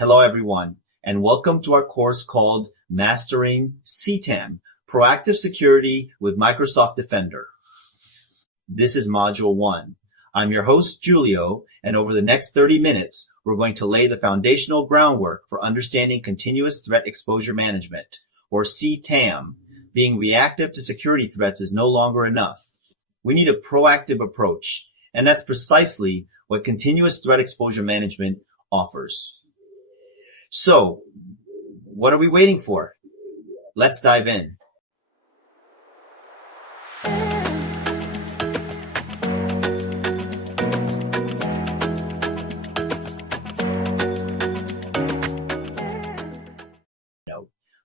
Hello everyone, and welcome to our course called Mastering CTEM, Proactive Security with Microsoft Defender. This is Module 1. I'm your host, Julio, and over the next 30 minutes, we're going to lay the foundational groundwork for understanding Continuous Threat Exposure Management, or CTEM. Being reactive to security threats is no longer enough. We need a proactive approach, and that's precisely what Continuous Threat Exposure Management offers. So, what are we waiting for? Let's dive in.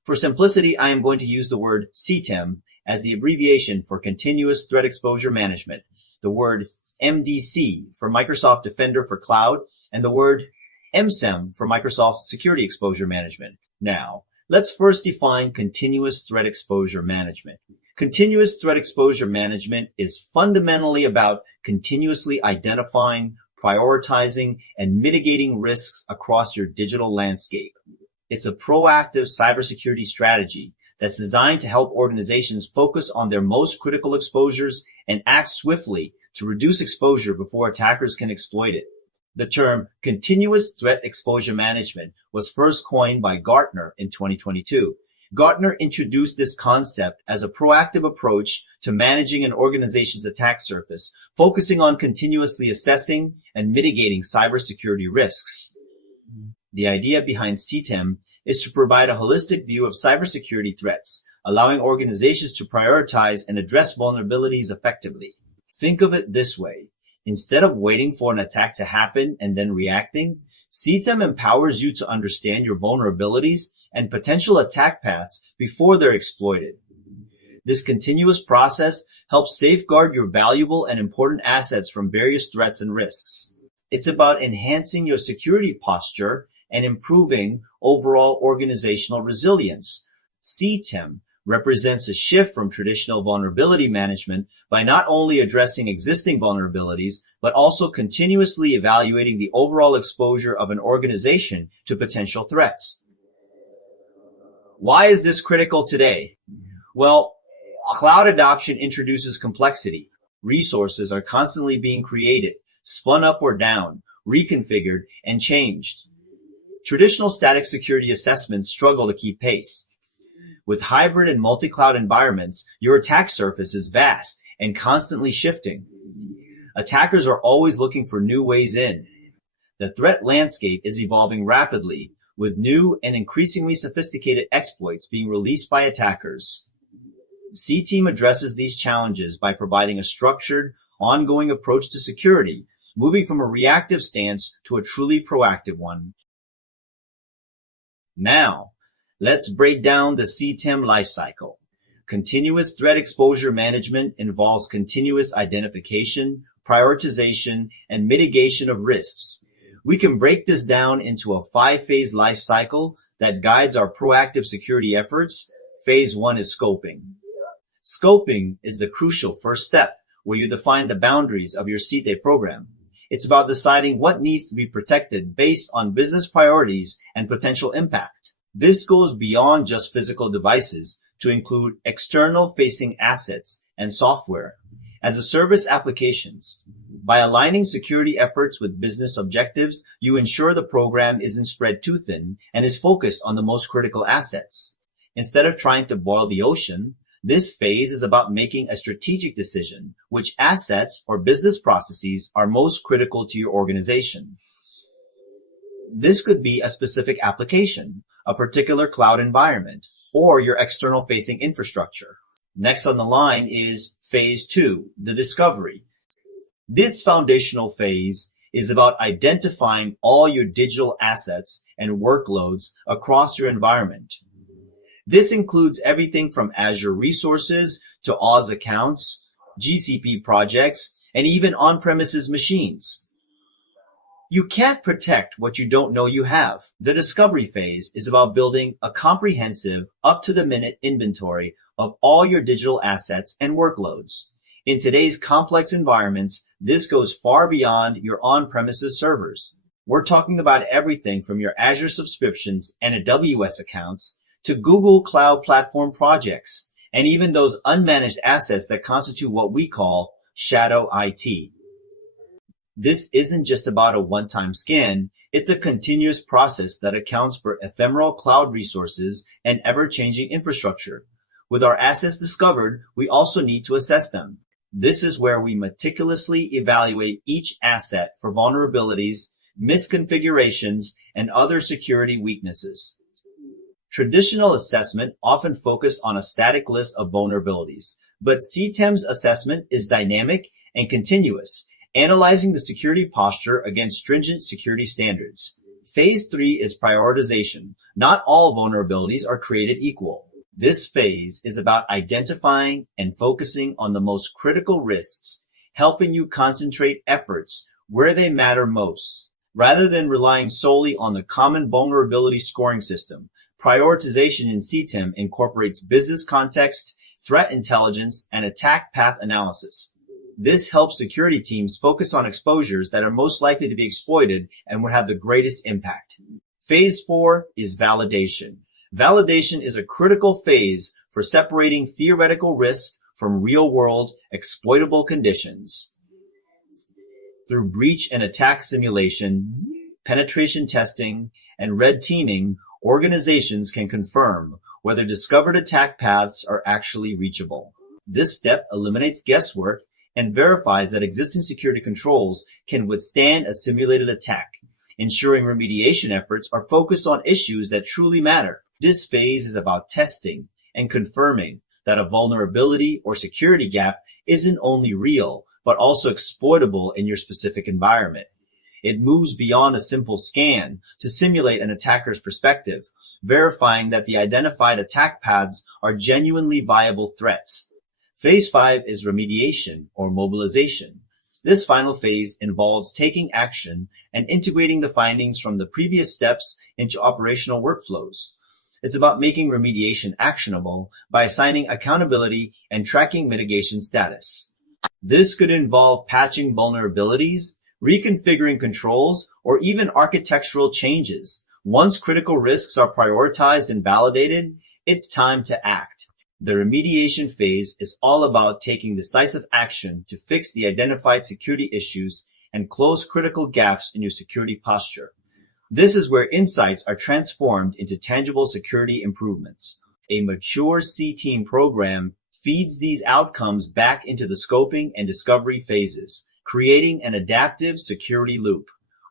For simplicity, I am going to use the word CTEM as the abbreviation for Continuous Threat Exposure Management, the word MDC for Microsoft Defender for Cloud, and the word MSEM for Microsoft Security Exposure Management. Now, let's first define Continuous Threat Exposure Management. Continuous Threat Exposure Management is fundamentally about continuously identifying, prioritizing, and mitigating risks across your digital landscape. It's a proactive cybersecurity strategy that's designed to help organizations focus on their most critical exposures and act swiftly to reduce exposure before attackers can exploit it. The term Continuous Threat Exposure Management was first coined by Gartner in 2022. Gartner introduced this concept as a proactive approach to managing an organization's attack surface, focusing on continuously assessing and mitigating cybersecurity risks. The idea behind CTEM is to provide a holistic view of cybersecurity threats, allowing organizations to prioritize and address vulnerabilities effectively. Think of it this way. Instead of waiting for an attack to happen and then reacting, CTEM empowers you to understand your vulnerabilities and potential attack paths before they're exploited. This continuous process helps safeguard your valuable and important assets from various threats and risks. It's about enhancing your security posture and improving overall organizational resilience. CTEM represents a shift from traditional vulnerability management by not only addressing existing vulnerabilities, but also continuously evaluating the overall exposure of an organization to potential threats. Why is this critical today? Well, cloud adoption introduces complexity. Resources are constantly being created, spun up or down, reconfigured, and changed. Traditional static security assessments struggle to keep pace. With hybrid and multi-cloud environments, your attack surface is vast and constantly shifting. Attackers are always looking for new ways in. The threat landscape is evolving rapidly, with new and increasingly sophisticated exploits being released by attackers. CTEM addresses these challenges by providing a structured, ongoing approach to security, moving from a reactive stance to a truly proactive one. Now, let's break down the CTEM lifecycle. Continuous Threat Exposure Management involves continuous identification, prioritization, and mitigation of risks. We can break this down into a 5-phase lifecycle that guides our proactive security efforts. Phase 1 is scoping. Scoping is the crucial first step where you define the boundaries of your CTEM program. It's about deciding what needs to be protected based on business priorities and potential impact. This goes beyond just physical devices to include external-facing assets and software as a service applications. By aligning security efforts with business objectives, you ensure the program isn't spread too thin and is focused on the most critical assets. Instead of trying to boil the ocean, this phase is about making a strategic decision, which assets or business processes are most critical to your organization. This could be a specific application, a particular cloud environment, or your external-facing infrastructure. Next on the line is Phase 2, the discovery. This foundational phase is about identifying all your digital assets and workloads across your environment. This includes everything from Azure resources to Oz accounts, GCP projects, and even on-premises machines. You can't protect what you don't know you have. The discovery phase is about building a comprehensive, up-to-the-minute inventory of all your digital assets and workloads. In today's complex environments, this goes far beyond your on-premises servers. We're talking about everything from your Azure subscriptions and AWS accounts to Google Cloud Platform projects, and even those unmanaged assets that constitute what we call shadow IT. This isn't just about a one-time scan, it's a continuous process that accounts for ephemeral cloud resources and ever-changing infrastructure. With our assets discovered, we also need to assess them. This is where we meticulously evaluate each asset for vulnerabilities, misconfigurations, and other security weaknesses. Traditional assessment often focused on a static list of vulnerabilities, but CTEM's assessment is dynamic and continuous, analyzing the security posture against stringent security standards. Phase 3 is prioritization. Not all vulnerabilities are created equal. This phase is about identifying and focusing on the most critical risks, helping you concentrate efforts where they matter most. Rather than relying solely on the common vulnerability scoring system, prioritization in CTEM incorporates business context, threat intelligence, and attack path analysis. This helps security teams focus on exposures that are most likely to be exploited and would have the greatest impact. Phase 4 is validation. Validation is a critical phase for separating theoretical risk from real-world exploitable conditions. Through breach and attack simulation, penetration testing, and red teaming, organizations can confirm whether discovered attack paths are actually reachable. This step eliminates guesswork and verifies that existing security controls can withstand a simulated attack, ensuring remediation efforts are focused on issues that truly matter. This phase is about testing and confirming that a vulnerability or security gap isn't only real, but also exploitable in your specific environment. It moves beyond a simple scan to simulate an attacker's perspective, verifying that the identified attack paths are genuinely viable threats. Phase 5 is remediation or mobilization. This final phase involves taking action and integrating the findings from the previous steps into operational workflows. It's about making remediation actionable by assigning accountability and tracking mitigation status. This could involve patching vulnerabilities, reconfiguring controls, or even architectural changes. Once critical risks are prioritized and validated, it's time to act. The remediation phase is all about taking decisive action to fix the identified security issues and close critical gaps in your security posture. This is where insights are transformed into tangible security improvements. A mature CTEM program feeds these outcomes back into the scoping and discovery phases, creating an adaptive security loop.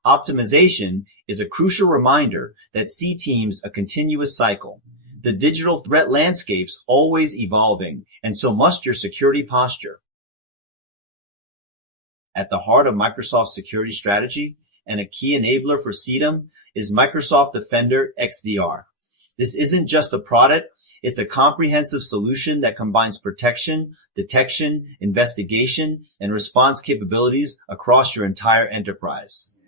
Optimization is a crucial reminder that CTEM's a continuous cycle. The digital threat landscape's always evolving, and so must your security posture. At the heart of Microsoft's security strategy and a key enabler for CTEM is Microsoft Defender XDR. This isn't just a product, it's a comprehensive solution that combines protection, detection, investigation, and response capabilities across your entire enterprise.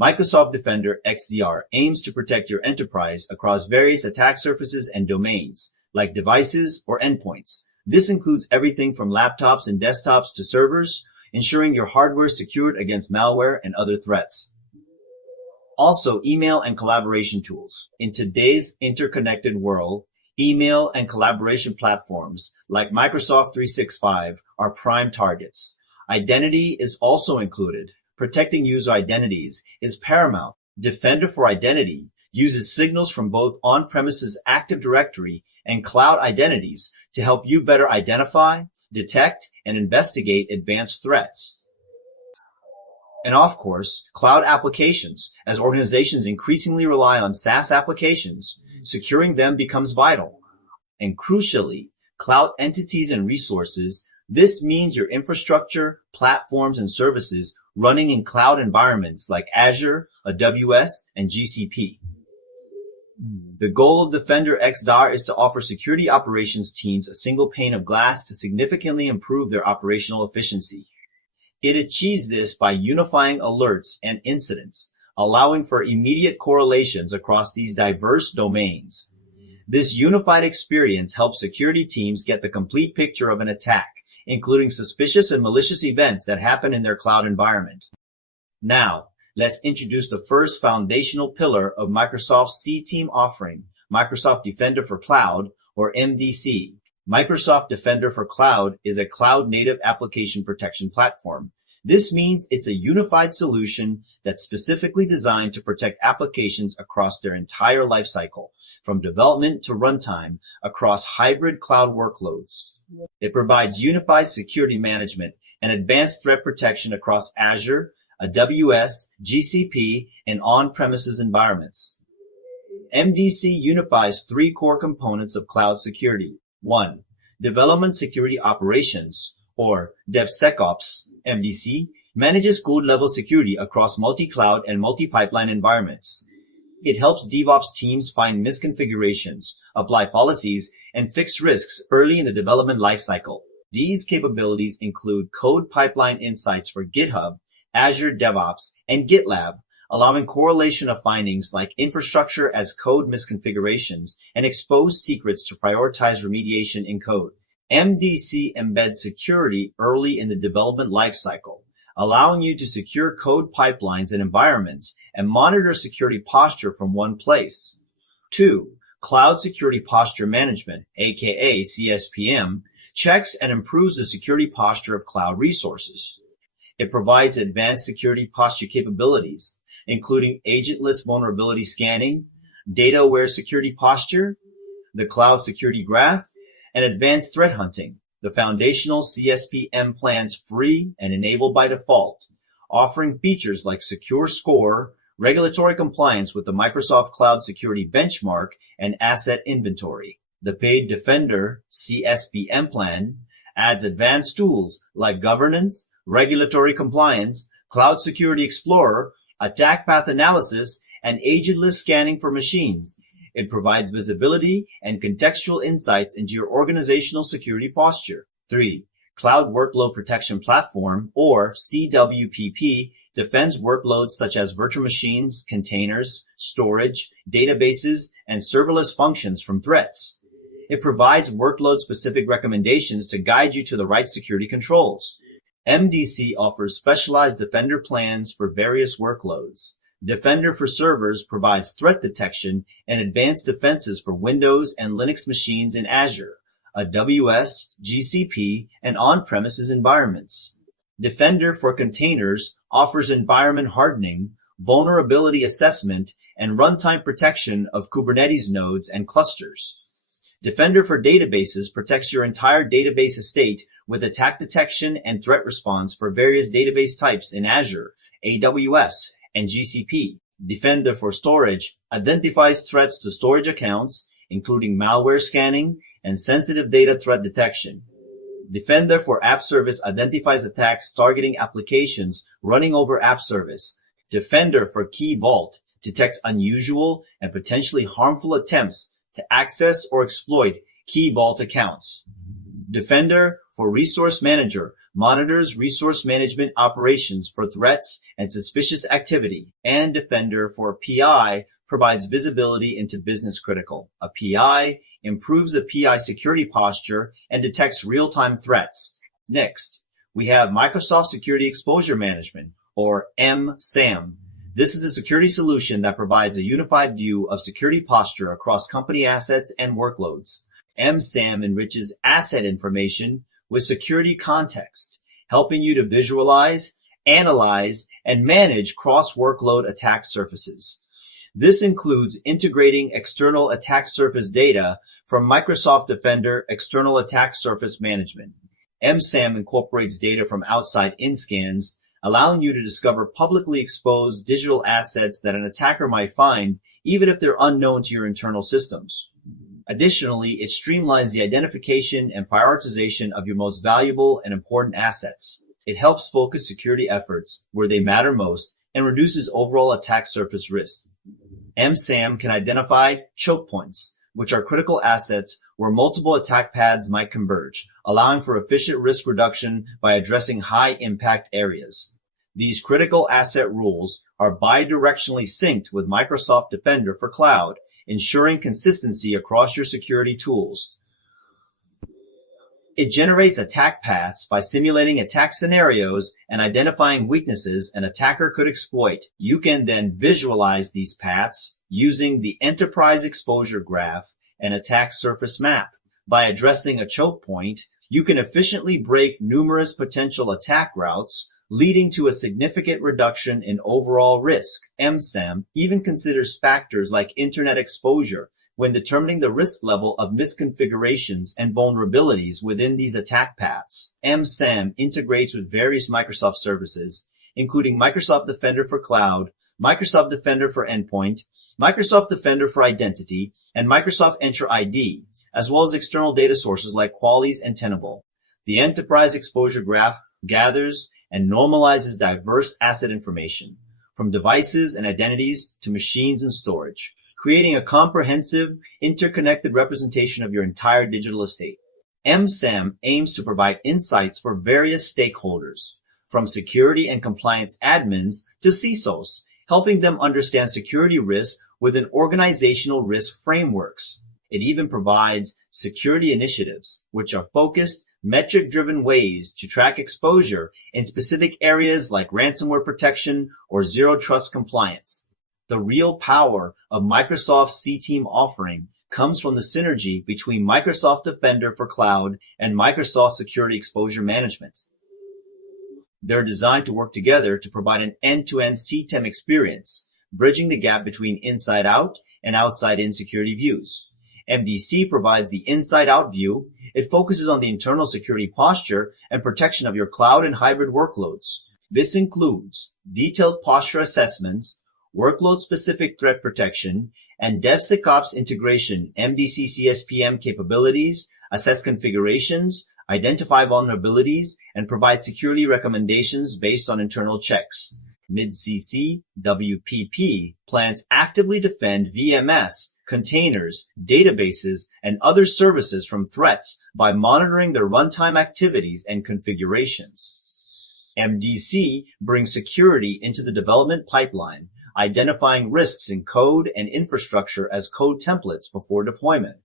Microsoft Defender XDR aims to protect your enterprise across various attack surfaces and domains, like devices or endpoints. This includes everything from laptops and desktops to servers, ensuring your hardware is secured against malware and other threats. Also, email and collaboration tools. In today's interconnected world, email and collaboration platforms like Microsoft 365 are prime targets. Identity is also included. Protecting user identities is paramount. Defender for Identity uses signals from both on-premises Active Directory and cloud identities to help you better identify, detect, and investigate advanced threats. And of course, cloud applications. As organizations increasingly rely on SaaS applications, securing them becomes vital. And crucially, cloud entities and resources. This means your infrastructure, platforms, and services running in cloud environments like Azure, AWS, and GCP. The goal of Defender XDR is to offer security operations teams a single pane of glass to significantly improve their operational efficiency. It achieves this by unifying alerts and incidents, allowing for immediate correlations across these diverse domains. This unified experience helps security teams get the complete picture of an attack, including suspicious and malicious events that happen in their cloud environment. Now, let's introduce the first foundational pillar of Microsoft's CTEM offering, Microsoft Defender for Cloud, or MDC. Microsoft Defender for Cloud is a cloud-native application protection platform. This means it's a unified solution that's specifically designed to protect applications across their entire lifecycle, from development to runtime, across hybrid cloud workloads. It provides unified security management and advanced threat protection across Azure, AWS, GCP, and on-premises environments. MDC unifies three core components of cloud security. 1. Development Security Operations, or DevSecOps. MDC manages code-level security across multi-cloud and multi-pipeline environments. It helps DevOps teams find misconfigurations, apply policies, and fix risks early in the development lifecycle. These capabilities include code pipeline insights for GitHub, Azure DevOps, and GitLab, allowing correlation of findings like infrastructure as code misconfigurations and exposed secrets to prioritize remediation in code. MDC embeds security early in the development lifecycle, allowing you to secure code pipelines and environments and monitor security posture from one place. 2. Cloud Security Posture Management, aka CSPM, checks and improves the security posture of cloud resources. It provides advanced security posture capabilities, including agentless vulnerability scanning, data-aware security posture, the cloud security graph, and advanced threat hunting. The foundational CSPM plan's free and enabled by default, offering features like secure score, regulatory compliance with the Microsoft Cloud Security Benchmark, and asset inventory. The paid Defender CSPM plan adds advanced tools like governance, regulatory compliance, Cloud Security Explorer, attack path analysis, and agentless scanning for machines. It provides visibility and contextual insights into your organizational security posture. 3. Cloud Workload Protection Platform, or CWPP, defends workloads such as virtual machines, containers, storage, databases, and serverless functions from threats. It provides workload-specific recommendations to guide you to the right security controls. MDC offers specialized Defender plans for various workloads. Defender for Servers provides threat detection and advanced defenses for Windows and Linux machines in Azure, AWS, GCP, and on-premises environments. Defender for Containers offers environment hardening, vulnerability assessment, and runtime protection of Kubernetes nodes and clusters. Defender for Databases protects your entire database estate with attack detection and threat response for various database types in Azure, AWS, and GCP. Defender for Storage identifies threats to storage accounts, including malware scanning and sensitive data threat detection. Defender for App Service identifies attacks targeting applications running over app service. Defender for Key Vault detects unusual and potentially harmful attempts to access or exploit Key Vault accounts. Defender for Resource Manager monitors resource management operations for threats and suspicious activity, and Defender for PI provides visibility into business critical. A PI improves a PI security posture and detects real-time threats. Next, we have Microsoft Security Exposure Management, or MSEM. This is a security solution that provides a unified view of security posture across company assets and workloads. MSEM enriches asset information with security context, helping you to visualize, analyze, and manage cross-workload attack surfaces. This includes integrating external attack surface data from Microsoft Defender External Attack Surface Management. MSEM incorporates data from outside in-scans, allowing you to discover publicly exposed digital assets that an attacker might find, even if they're unknown to your internal systems. Additionally, it streamlines the identification and prioritization of your most valuable and important assets. It helps focus security efforts where they matter most and reduces overall attack surface risk. MSEM can identify choke points, which are critical assets where multiple attack paths might converge, allowing for efficient risk reduction by addressing high-impact areas. These critical asset rules are bidirectionally synced with Microsoft Defender for Cloud, ensuring consistency across your security tools. It generates attack paths by simulating attack scenarios and identifying weaknesses an attacker could exploit. You can then visualize these paths using the Enterprise Exposure Graph and Attack Surface Map. By addressing a choke point, you can efficiently break numerous potential attack routes, leading to a significant reduction in overall risk. MSEM even considers factors like internet exposure when determining the risk level of misconfigurations and vulnerabilities within these attack paths. MSEM integrates with various Microsoft services, including Microsoft Defender for Cloud, Microsoft Defender for Endpoint, Microsoft Defender for Identity, and Microsoft Entra ID, as well as external data sources like Qualys and Tenable. The Enterprise Exposure Graph gathers and normalizes diverse asset information, from devices and identities to machines and storage, creating a comprehensive, interconnected representation of your entire digital estate. MSEM aims to provide insights for various stakeholders, from security and compliance admins to CISOs, helping them understand security risks within organizational risk frameworks. It even provides security initiatives, which are focused, metric-driven ways to track exposure in specific areas like ransomware protection or zero-trust compliance. The real power of Microsoft's CTEM offering comes from the synergy between Microsoft Defender for Cloud and Microsoft Security Exposure Management. They're designed to work together to provide an end-to-end CTEM experience, bridging the gap between inside-out and outside-in security views. MDC provides the inside-out view. It focuses on the internal security posture and protection of your cloud and hybrid workloads. This includes detailed posture assessments, workload-specific threat protection, and DevSecOps integration, MDC CSPM capabilities, assess configurations, identify vulnerabilities, and provide security recommendations based on internal checks. MidCC WPP plans actively defend VMS, containers, databases, and other services from threats by monitoring their runtime activities and configurations. MDC brings security into the development pipeline, identifying risks in code and infrastructure as code templates before deployment.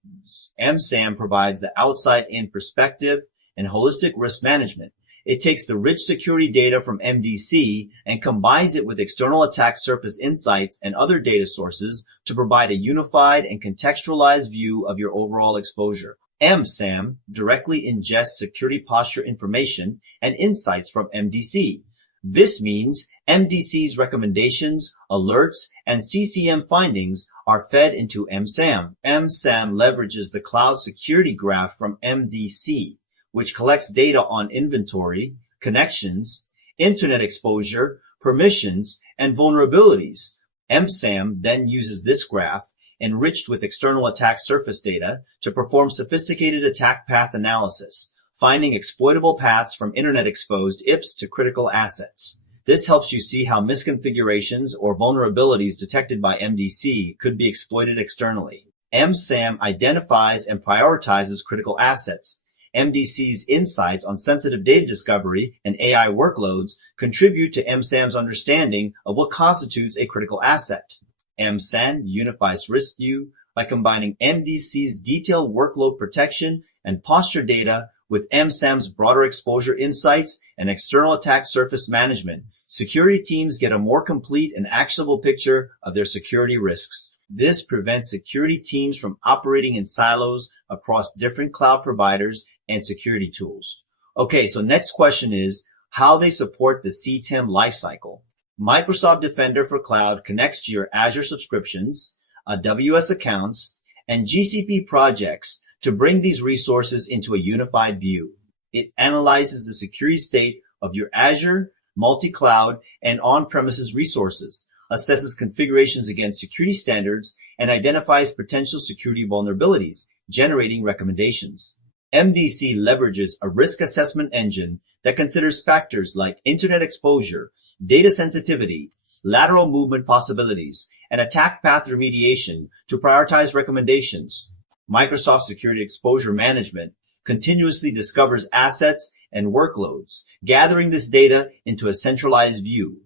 MSAM provides the outside-in perspective and holistic risk management. It takes the rich security data from MDC and combines it with external attack surface insights and other data sources to provide a unified and contextualized view of your overall exposure. MSAM directly ingests security posture information and insights from MDC. This means MDC's recommendations, alerts, and CCM findings are fed into MSAM. MSAM leverages the cloud security graph from MDC, which collects data on inventory, connections, internet exposure, permissions, and vulnerabilities. MSAM then uses this graph, enriched with external attack surface data, to perform sophisticated attack path analysis, finding exploitable paths from internet-exposed IPs to critical assets. This helps you see how misconfigurations or vulnerabilities detected by MDC could be exploited externally. MSAM identifies and prioritizes critical assets. MDC's insights on sensitive data discovery and AI workloads contribute to MSAM's understanding of what constitutes a critical asset. MSAM unifies risk view by combining MDC's detailed workload protection and posture data with MSAM's broader exposure insights and external attack surface management. Security teams get a more complete and actionable picture of their security risks. This prevents security teams from operating in silos across different cloud providers and security tools. Okay, so next question is how they support the CTEM lifecycle. Microsoft Defender for Cloud connects to your Azure subscriptions, AWS accounts, and GCP projects to bring these resources into a unified view. It analyzes the security state of your Azure, multi-cloud, and on-premises resources, assesses configurations against security standards, and identifies potential security vulnerabilities, generating recommendations. MDC leverages a risk assessment engine that considers factors like internet exposure, data sensitivity, lateral movement possibilities, and attack path remediation to prioritize recommendations. Microsoft Security Exposure Management continuously discovers assets and workloads, gathering this data into a centralized view.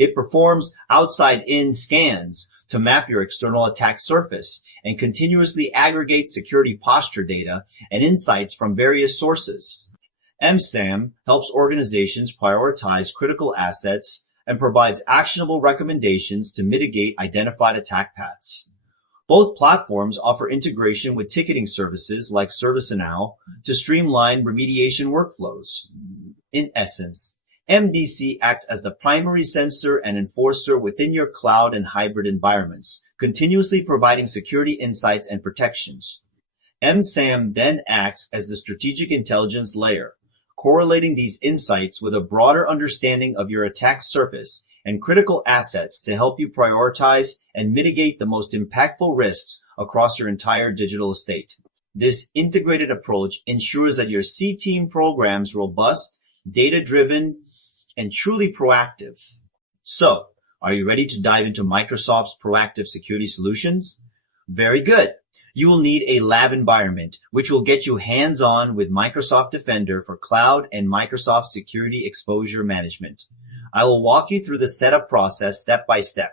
It performs outside-in scans to map your external attack surface and continuously aggregates security posture data and insights from various sources. MSEM helps organizations prioritize critical assets and provides actionable recommendations to mitigate identified attack paths. Both platforms offer integration with ticketing services like ServiceNow to streamline remediation workflows. In essence, MDC acts as the primary sensor and enforcer within your cloud and hybrid environments, continuously providing security insights and protections. MSEM then acts as the strategic intelligence layer, correlating these insights with a broader understanding of your attack surface and critical assets to help you prioritize and mitigate the most impactful risks across your entire digital estate. This integrated approach ensures that your CTEM program's robust, data-driven, and truly proactive. So, are you ready to dive into Microsoft's proactive security solutions? Very good. You will need a lab environment, which will get you hands-on with Microsoft Defender for Cloud and Microsoft Security Exposure Management. I will walk you through the setup process step by step.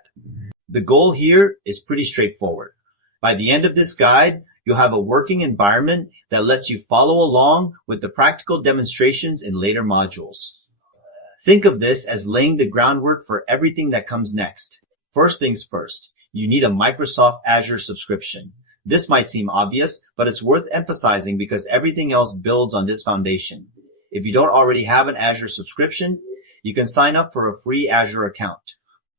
The goal here is pretty straightforward. By the end of this guide, you'll have a working environment that lets you follow along with the practical demonstrations in later modules. Think of this as laying the groundwork for everything that comes next. First things first, you need a Microsoft Azure subscription. This might seem obvious, but it's worth emphasizing because everything else builds on this foundation. If you don't already have an Azure subscription, you can sign up for a free Azure account.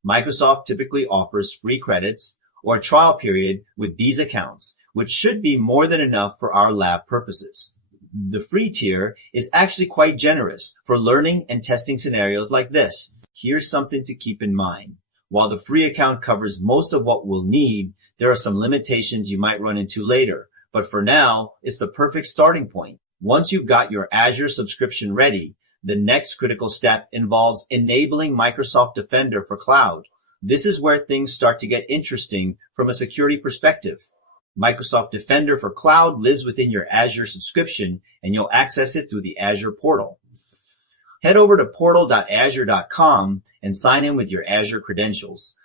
Microsoft typically offers free credits or a trial period with these accounts, which should be more than enough for our lab purposes. The free tier is actually quite generous for learning and testing scenarios like this. Here's something to keep in mind. While the free account covers most of what we'll need, there are some limitations you might run into later. But for now, it's the perfect starting point. Once you've got your Azure subscription ready, the next critical step involves enabling Microsoft Defender for Cloud. This is where things start to get interesting from a security perspective. Microsoft Defender for Cloud lives within your Azure subscription, and you'll access it through the Azure portal. Head over to portal.azure.com and sign in with your Azure credentials.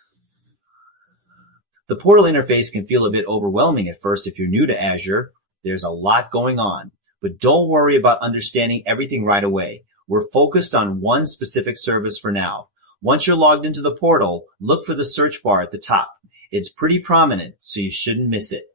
The portal interface can feel a bit overwhelming at first if you're new to Azure. There's a lot going on, but don't worry about understanding everything right away. We're focused on one specific service for now. Once you're logged into the portal, look for the search bar at the top. It's pretty prominent, so you shouldn't miss it.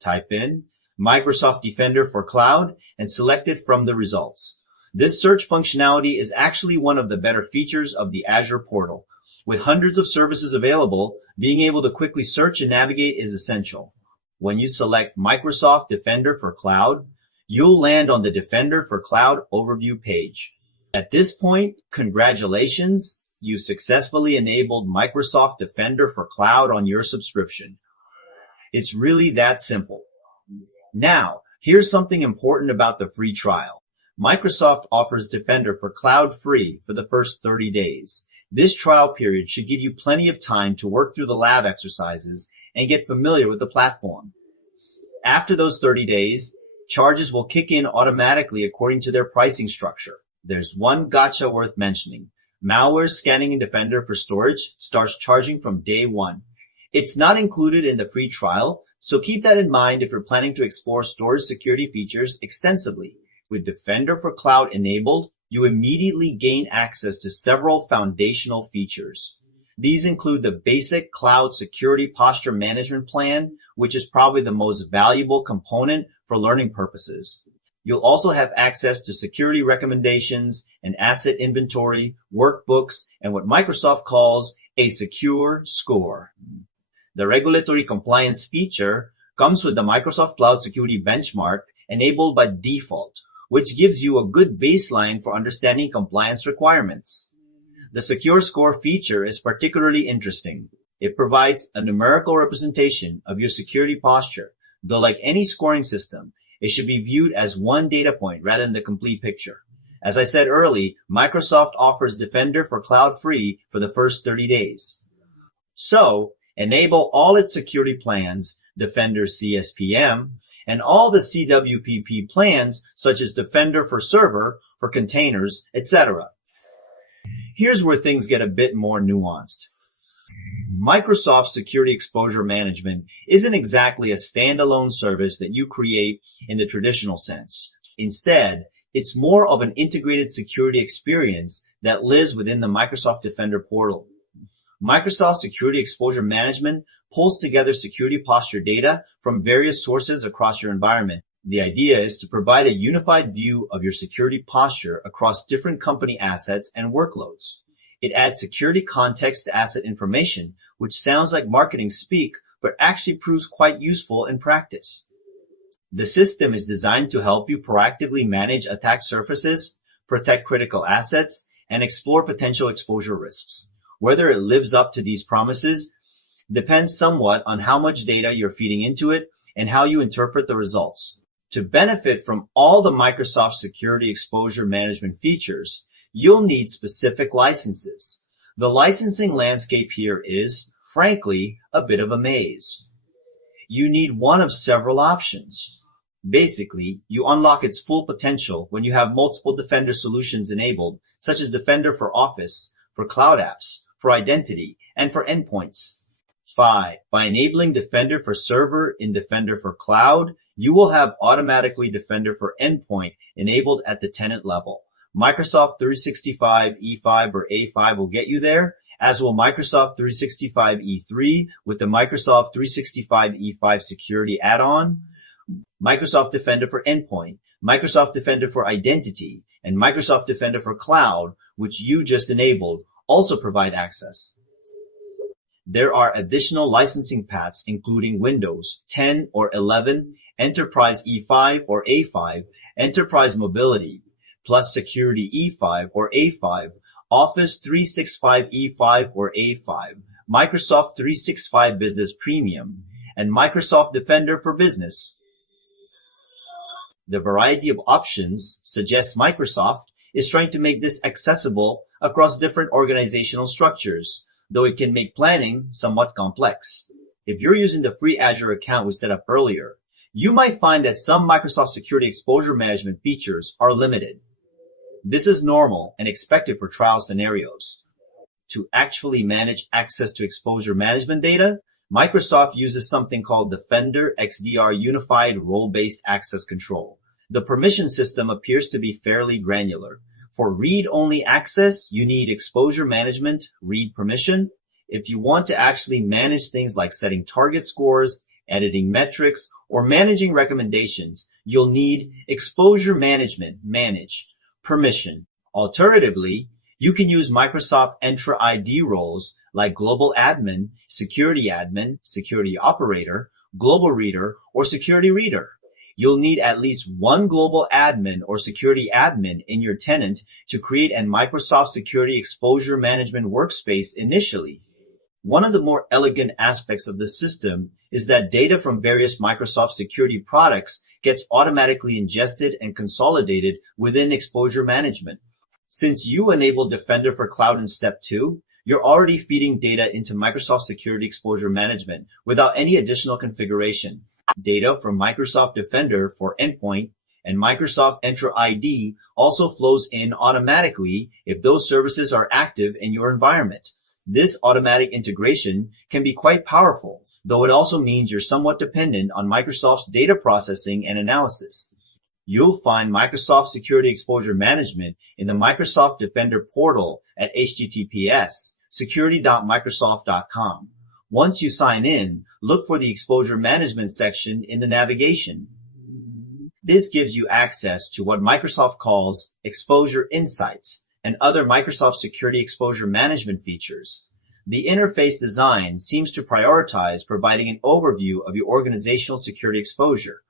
Type in Microsoft Defender for Cloud and select it from the results. This search functionality is actually one of the better features of the Azure portal. With hundreds of services available, being able to quickly search and navigate is essential. When you select Microsoft Defender for Cloud, you'll land on the Defender for Cloud overview page. At this point, congratulations, you successfully enabled Microsoft Defender for Cloud on your subscription. It's really that simple. Now, here's something important about the free trial. Microsoft offers Defender for Cloud free for the first 30 days. This trial period should give you plenty of time to work through the lab exercises and get familiar with the platform. After those 30 days, charges will kick in automatically according to their pricing structure. There's one gotcha worth mentioning. Malware scanning in Defender for storage starts charging from day one. It's not included in the free trial, so keep that in mind if you're planning to explore storage security features extensively. With Defender for Cloud enabled, you immediately gain access to several foundational features. These include the basic Cloud Security Posture Management Plan, which is probably the most valuable component for learning purposes. You'll also have access to security recommendations, an asset inventory, workbooks, and what Microsoft calls a secure score. The regulatory compliance feature comes with the Microsoft Cloud Security Benchmark enabled by default, which gives you a good baseline for understanding compliance requirements. The secure score feature is particularly interesting. It provides a numerical representation of your security posture, though like any scoring system, it should be viewed as one data point rather than the complete picture. As I said earlier, Microsoft offers Defender for Cloud free for the first 30 days. So, enable all its security plans, Defender CSPM, and all the CWPP plans such as Defender for Server, for containers, etc. Here's where things get a bit more nuanced. Microsoft Security Exposure Management isn't exactly a standalone service that you create in the traditional sense. Instead, it's more of an integrated security experience that lives within the Microsoft Defender portal. Microsoft Security Exposure Management pulls together security posture data from various sources across your environment. The idea is to provide a unified view of your security posture across different company assets and workloads. It adds security context to asset information, which sounds like marketing speak, but actually proves quite useful in practice. The system is designed to help you proactively manage attack surfaces, protect critical assets, and explore potential exposure risks. Whether it lives up to these promises depends somewhat on how much data you're feeding into it and how you interpret the results. To benefit from all the Microsoft Security Exposure Management features, you'll need specific licenses. The licensing landscape here is, frankly, a bit of a maze. You need one of several options. Basically, you unlock its full potential when you have multiple Defender solutions enabled, such as Defender for Office, for Cloud Apps, for Identity, and for Endpoints. 5. By enabling Defender for Server in Defender for Cloud, you will have automatically Defender for Endpoint enabled at the tenant level. Microsoft 365 E5 or A5 will get you there, as will Microsoft 365 E3 with the Microsoft 365 E5 security add-on, Microsoft Defender for Endpoint, Microsoft Defender for Identity, and Microsoft Defender for Cloud, which you just enabled, also provide access. There are additional licensing paths including Windows 10 or 11, Enterprise E5 or A5, Enterprise Mobility, plus Security E5 or A5, Office 365 E5 or A5, Microsoft 365 Business Premium, and Microsoft Defender for Business. The variety of options suggests Microsoft is trying to make this accessible across different organizational structures, though it can make planning somewhat complex. If you're using the free Azure account we set up earlier, you might find that some Microsoft Security Exposure Management features are limited. This is normal and expected for trial scenarios. To actually manage access to exposure management data, Microsoft uses something called Defender XDR Unified Role-Based Access Control. The permission system appears to be fairly granular. For read-only access, you need exposure management, read permission. If you want to actually manage things like setting target scores, editing metrics, or managing recommendations, you'll need exposure management, manage, permission. Alternatively, you can use Microsoft Entra ID roles like Global Admin, Security Operator, Global Reader, or Security Reader. You'll need at least one Global Admin or Security Admin in your tenant to create a Microsoft Security Exposure Management workspace initially. One of the more elegant aspects of the system is that data from various Microsoft security products gets automatically ingested and consolidated within exposure management. Since you enable Defender for Cloud in Step 2, you're already feeding data into Microsoft Security Exposure Management without any additional configuration. Data from Microsoft Defender for Endpoint and Microsoft Entra ID also flows in automatically if those services are active in your environment. This automatic integration can be quite powerful, though it also means you're somewhat dependent on Microsoft's data processing and analysis. You'll find Microsoft Security Exposure Management in the Microsoft Defender portal at https://security.microsoft.com. Once you sign in, look for the Exposure Management section in the navigation. This gives you access to what Microsoft calls Exposure Insights and other Microsoft Security Exposure Management features. The interface design seems to prioritize providing an overview of your organizational security exposure.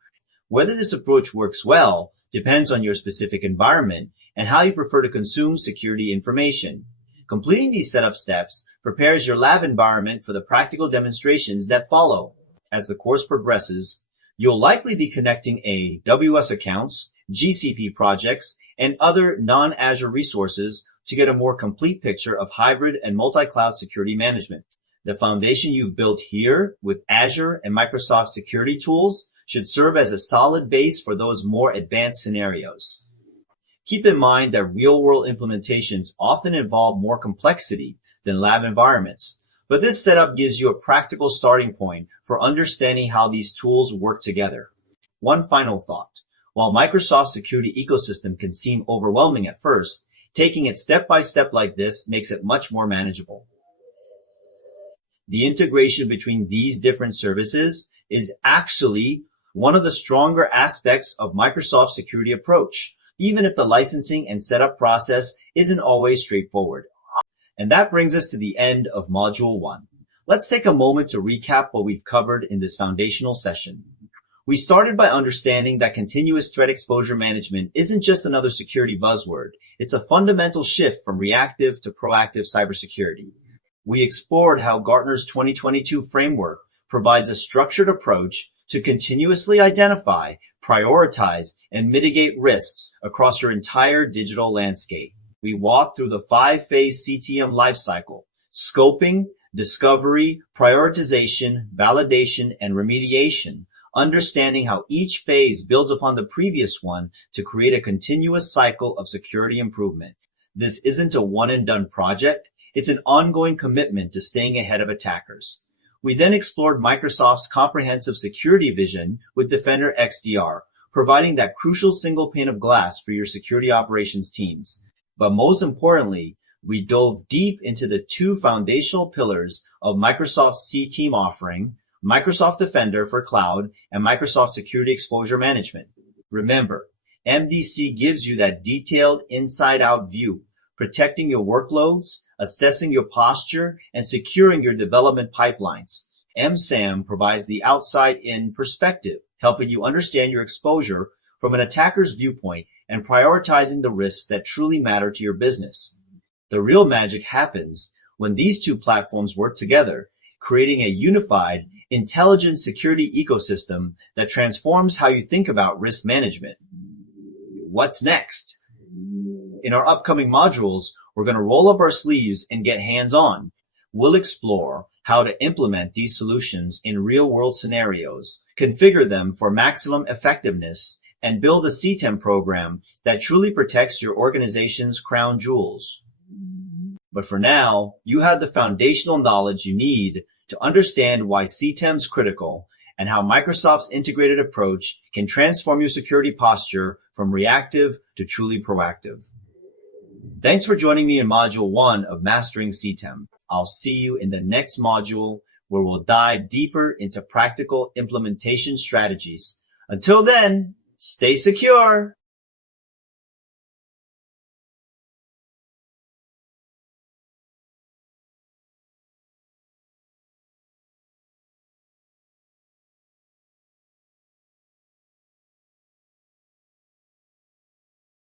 Whether this approach works well depends on your specific environment and how you prefer to consume security information. Completing these setup steps prepares your lab environment for the practical demonstrations that follow. As the course progresses, you'll likely be connecting AWS accounts, GCP projects, and other non-Azure resources to get a more complete picture of hybrid and multi-cloud security management. The foundation you've built here with Azure and Microsoft security tools should serve as a solid base for those more advanced scenarios. Keep in mind that real-world implementations often involve more complexity than lab environments, but this setup gives you a practical starting point for understanding how these tools work together. One final thought. While Microsoft's security ecosystem can seem overwhelming at first, taking it step by step like this makes it much more manageable. The integration between these different services is actually one of the stronger aspects of Microsoft's security approach, even if the licensing and setup process isn't always straightforward. And that brings us to the end of Module 1. Let's take a moment to recap what we've covered in this foundational session. We started by understanding that continuous threat exposure management isn't just another security buzzword. It's a fundamental shift from reactive to proactive cybersecurity. We explored how Gartner's 2022 framework provides a structured approach to continuously identify, prioritize, and mitigate risks across your entire digital landscape. We walked through the 5-phase CTEM lifecycle: scoping, discovery, prioritization, validation, and remediation, understanding how each phase builds upon the previous one to create a continuous cycle of security improvement. This isn't a one-and-done project. It's an ongoing commitment to staying ahead of attackers. We then explored Microsoft's comprehensive security vision with Defender XDR, providing that crucial single pane of glass for your security operations teams. But most importantly, we dove deep into the two foundational pillars of Microsoft's CTEM offering, Microsoft Defender for Cloud and Microsoft Security Exposure Management. Remember, MDC gives you that detailed inside-out view, protecting your workloads, assessing your posture, and securing your development pipelines. MSEM provides the outside-in perspective, helping you understand your exposure from an attacker's viewpoint and prioritizing the risks that truly matter to your business. The real magic happens when these two platforms work together, creating a unified, intelligent security ecosystem that transforms how you think about risk management. What's next? In our upcoming modules, we're going to roll up our sleeves and get hands-on. We'll explore how to implement these solutions in real-world scenarios, configure them for maximum effectiveness, and build a CTEM program that truly protects your organization's crown jewels. But for now, you have the foundational knowledge you need to understand why CTEM's critical and how Microsoft's integrated approach can transform your security posture from reactive to truly proactive. Thanks for joining me in Module 1 of Mastering CTEM. I'll see you in the next module where we'll dive deeper into practical implementation strategies. Until then, stay secure.